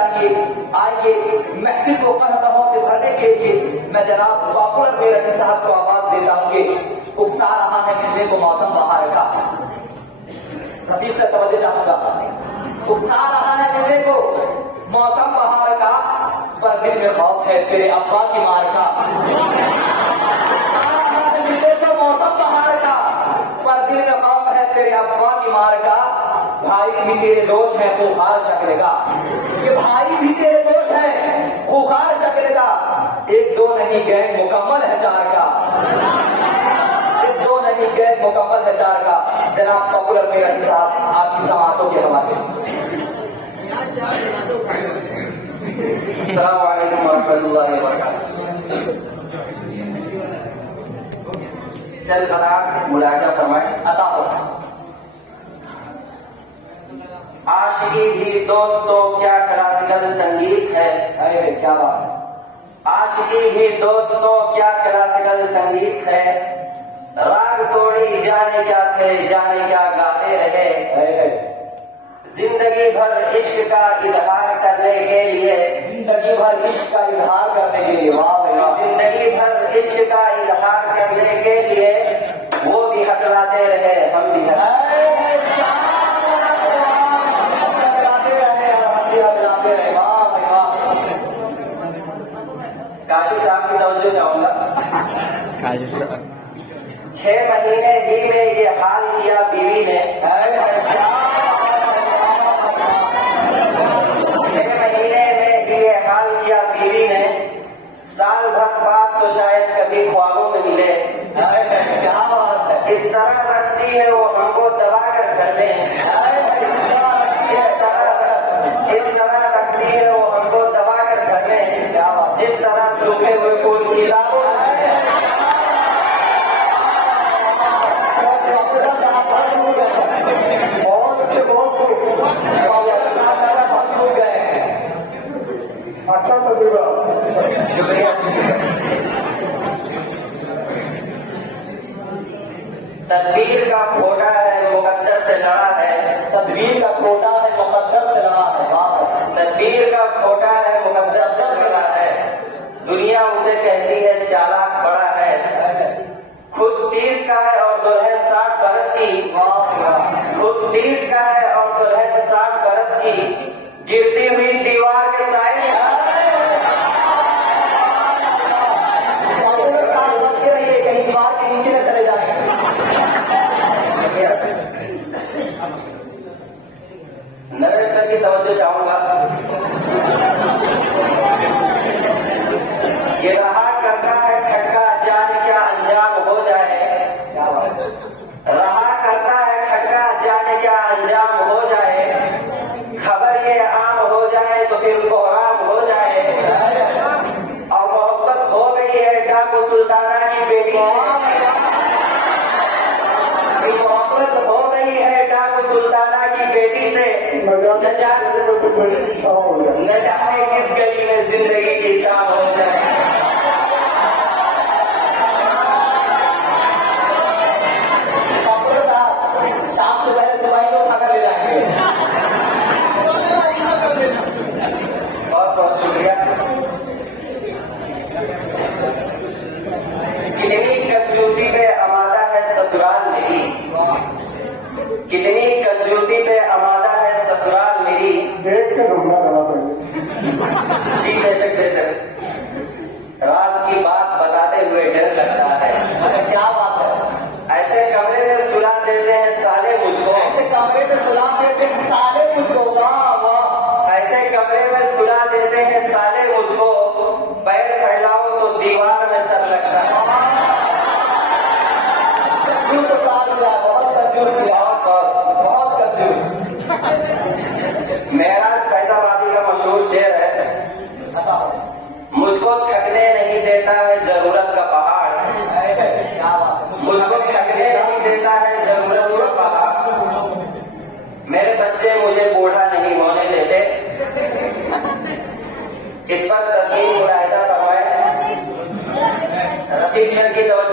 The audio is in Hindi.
चाहिए। आइए महफिल को कहकहों से भरने के लिए मैं जनाब पॉपुलर मेरठी साहब को आवाज देता हूँ कि उकसा रहा है मिलने को मौसम बहार का। रफीक से तवज्जो चाहूंगा। उकसा रहा है मिलने को मौसम बहार का, पर दिल में खौफ है तेरे अब्बा की मार का। मिलने को मौसम बहार का, पर दिल में खौफ है तेरे अब्बा की मार का। भाई भी तेरे दोस्त है खूंखार शक्ल का, ये भाई भी तेरे दोस्त है खूंखार शक्ल का। एक दो नहीं गैंग मुकम्मल है चार का, एक दो नहीं गैंग मुकम्मल है चार का। जनाब पॉपुलर मेरठी साहब आपकी समातों के हवाले। अस्सलाम वालेकुम वरहमतुल्लाहि वबरकातुहू। चल बना मुलाजा फरमाए। अता हो आशिकी भी दोस्तों क्या क्लासिकल संगीत है। अरे क्या बात है। आशिकी भी दोस्तों क्या क्लासिकल संगीत है। राग तोड़ी जाने क्या थे जाने क्या गाते रहे। जिंदगी भर इश्क का इजहार करने के लिए, जिंदगी भर इश्क का इजहार करने के लिए, वाह भाई वाह। जिंदगी भर इश्क का इजहार करने के लिए वो भी हटलाते रहे हम भी हटलाते रहे। वाह भाई वाह। काशी साहब की तवज्जो चाहूंगा। 6 महीने ही में ये हाल किया बीवी ने। 6 महीने में ये हाल किया बीवी ने। साल भर बाद तो शायद कभी ख्वाबों में मिले। क्या बात है। इस तरह रखती है वो हमको दबा कर घर में। इस तरह रखती है वो हमको दबा कर घर में। क्या बात। जिस तरह सूखे हुए फूल की लाखों अच्छा तजुर्बा। तदबीर का खोटा है मुकद्दर से लड़ा है। तदबीर का खोटा है मुकद्दर से लड़ा है। बात है। तदबीर का खोटा है मुकद्दर से लड़ा है। दुनिया उसे कहती है चालाक बड़ा है। खुद 30 का है और दुल्हन 60 बरस की। खुद 30 का है और दुल्हन 60 बरस की। गिरती हुई दीवार के साए कहीं दीवार के नीचे में चले जाएंगे। नरेश सर की तवज्जो चाहूंगा। ये रहा करता है खटका जाने क्या अंजाम हो जाए। रहा करता है खटका जाने क्या अंजाम हो जाए। खबर ये आम हो जाए तो फिर कोहराम हो जाए। और मोहब्बत हो गई है डाकू सुल्ताना की बेटी। मोहब्बत हो गई है डाकू सुल्ताना की बेटी से। न जाने किस गली में जिंदगी की शाम हो जाए। शाम सुबह सुबह को उठाकर ले जाएंगे। बहुत बहुत शुक्रिया। कितनी कंजूसी पे आमादा है ससुराल मेरी। कितनी कंजूसी पे आमादा है ससुराल मेरी। देख के ढूंढना करना पड़ेगा। जी बेशक बेशक। राज की बात बताते हुए डर लगता है। क्या बात है। ऐसे कमरे में सुला देते हैं साले मुझको। ऐसे कमरे में सुला देते हैं साले मुझको। वाह वाह। ऐसे कमरे में सुला देते हैं साले मुझको। पैर फैलाओ तो दीवार में सर लगता है। बहुत कंजूस किया। बहुत कंजूस। मेरा फैजाबादी का मशहूर शेर है। मुझको थकने नहीं देता है जरूरत का पहाड़। मुझको थकने नहीं देता है जरूरत का पहाड़। मेरे बच्चे मुझे बूढ़ा नहीं होने देते। इस पर तस्वीर मुलाहिजा करवाए। रफीक सर की तवज्जो